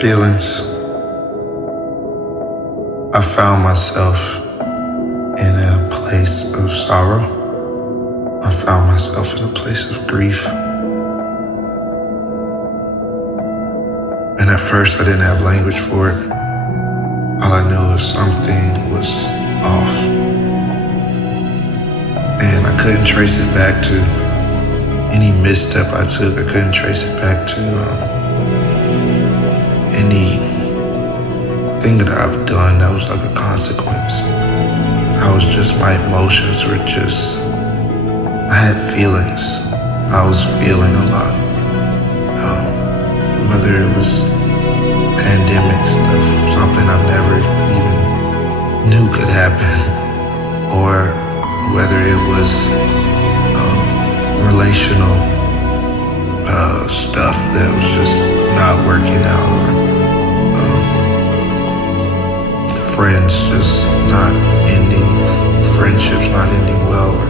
Feelings. I found myself in a place of sorrow. I found myself in a place of grief. And at first I didn't have language for it. All I knew was something was off. And I couldn't trace it back to any misstep I took. I couldn't trace it back to anything that I've done that was like a consequence. My emotions were just, I had feelings. I was feeling a lot. Whether it was pandemic stuff, something I've never even knew could happen, or whether it was relational stuff that was just not working out, or friends just not ending, friendships not ending well, or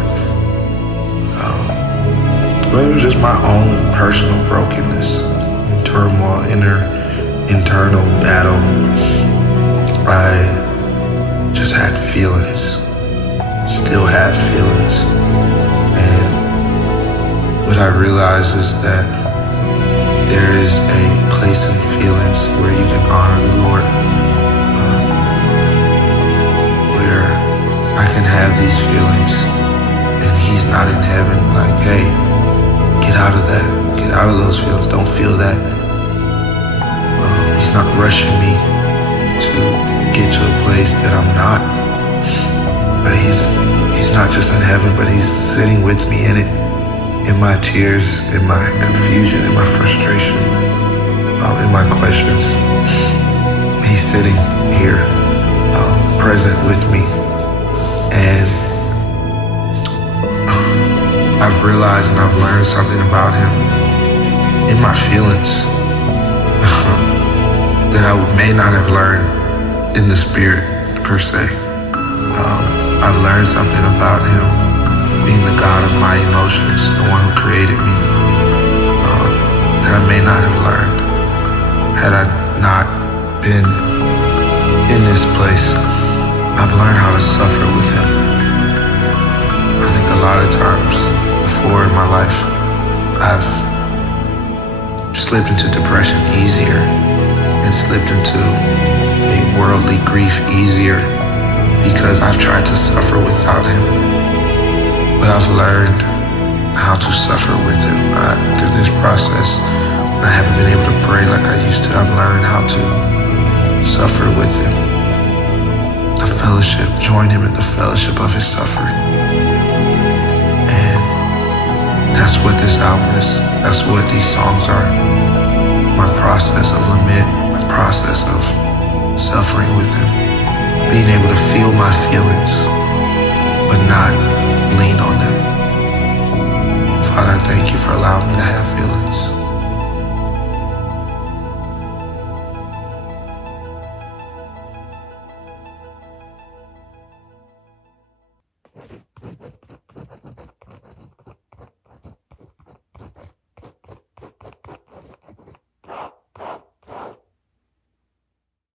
it was just my own personal brokenness, turmoil, internal battle. I just had feelings, still have feelings, and what I realize is that there is a place in feelings where you can honor the Lord, where I can have these feelings and He's not in heaven like, hey, get out of that, get out of those feelings, don't feel that. He's not rushing me to get to a place that I'm not, but He's not just in heaven, but He's sitting with me in it, in my tears, in my confusion, in my frustration, in my questions. He's sitting here, present with me, and I've realized and I've learned something about Him in my feelings that I may not have learned in the spirit per se. I've learned something about Him being the God of my emotions, the one who created me, that I may not have learned had I not been in this place. I've learned how to suffer with Him. I think a lot of times before in my life, I've slipped into depression easier and slipped into a worldly grief easier because I've tried to suffer without Him. But I've learned how to suffer with Him. Through this process, when I haven't been able to pray like I used to, I've learned how to suffer with Him. The fellowship, join Him in the fellowship of His suffering. And that's what this album is. That's what these songs are. My process of lament, my process of suffering with Him. Being able to feel my feelings, but not lean on them. Father, I thank You for allowing me to have feelings.